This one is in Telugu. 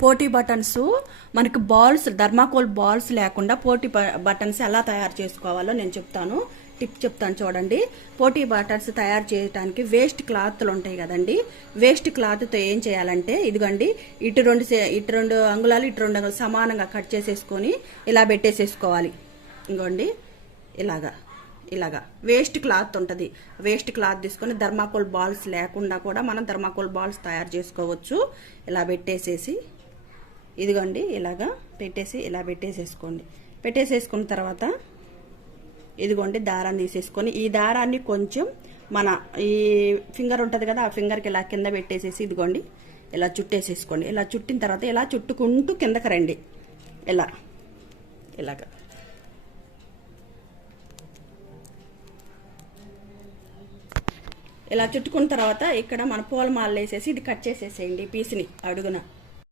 పోటీ బటన్స్ మనకి బాల్స్ ధర్మాకోల్ బాల్స్ లేకుండా పోటీ బటన్స్ ఎలా తయారు చేసుకోవాలో నేను చెప్తాను. టిప్ చెప్తాను చూడండి. పోటీ బటన్స్ తయారు చేయడానికి వేస్ట్ క్లాత్లు ఉంటాయి కదండి. వేస్ట్ క్లాత్తో ఏం చేయాలంటే ఇదిగోండి, ఇటు రెండు అంగుళాలు ఇటు 2 అంగుళాలు సమానంగా కట్ చేసేసుకొని ఇలా పెట్టేసేసుకోవాలి. ఇంకోండి ఇలాగా వేస్ట్ క్లాత్ ఉంటుంది. వేస్ట్ క్లాత్ తీసుకొని ధర్మాకోల్ బాల్స్ లేకుండా కూడా మనం ధర్మాకోల్ బాల్స్ తయారు చేసుకోవచ్చు. ఇలా పెట్టేసేసి ఇదిగోండి ఇలాగా పెట్టేసి ఇలా పెట్టేసేసుకోండి. పెట్టేసేసుకున్న తర్వాత ఇదిగోండి దారాన్ని తీసేసుకొని ఈ దారాన్ని కొంచెం మన ఈ ఫింగర్ ఉంటుంది కదా, ఆ ఫింగర్కి ఇలా కింద పెట్టేసేసి ఇదిగోండి ఇలా చుట్టేసేసుకోండి. ఇలా చుట్టిన తర్వాత ఇలా చుట్టుకుంటూ కిందకి రండి. ఇలాగా ఇలా చుట్టుకున్న తర్వాత ఇక్కడ మన పూలమాల వేసేసి ఇది కట్ చేసేసేయండి పీస్ని అడుగున.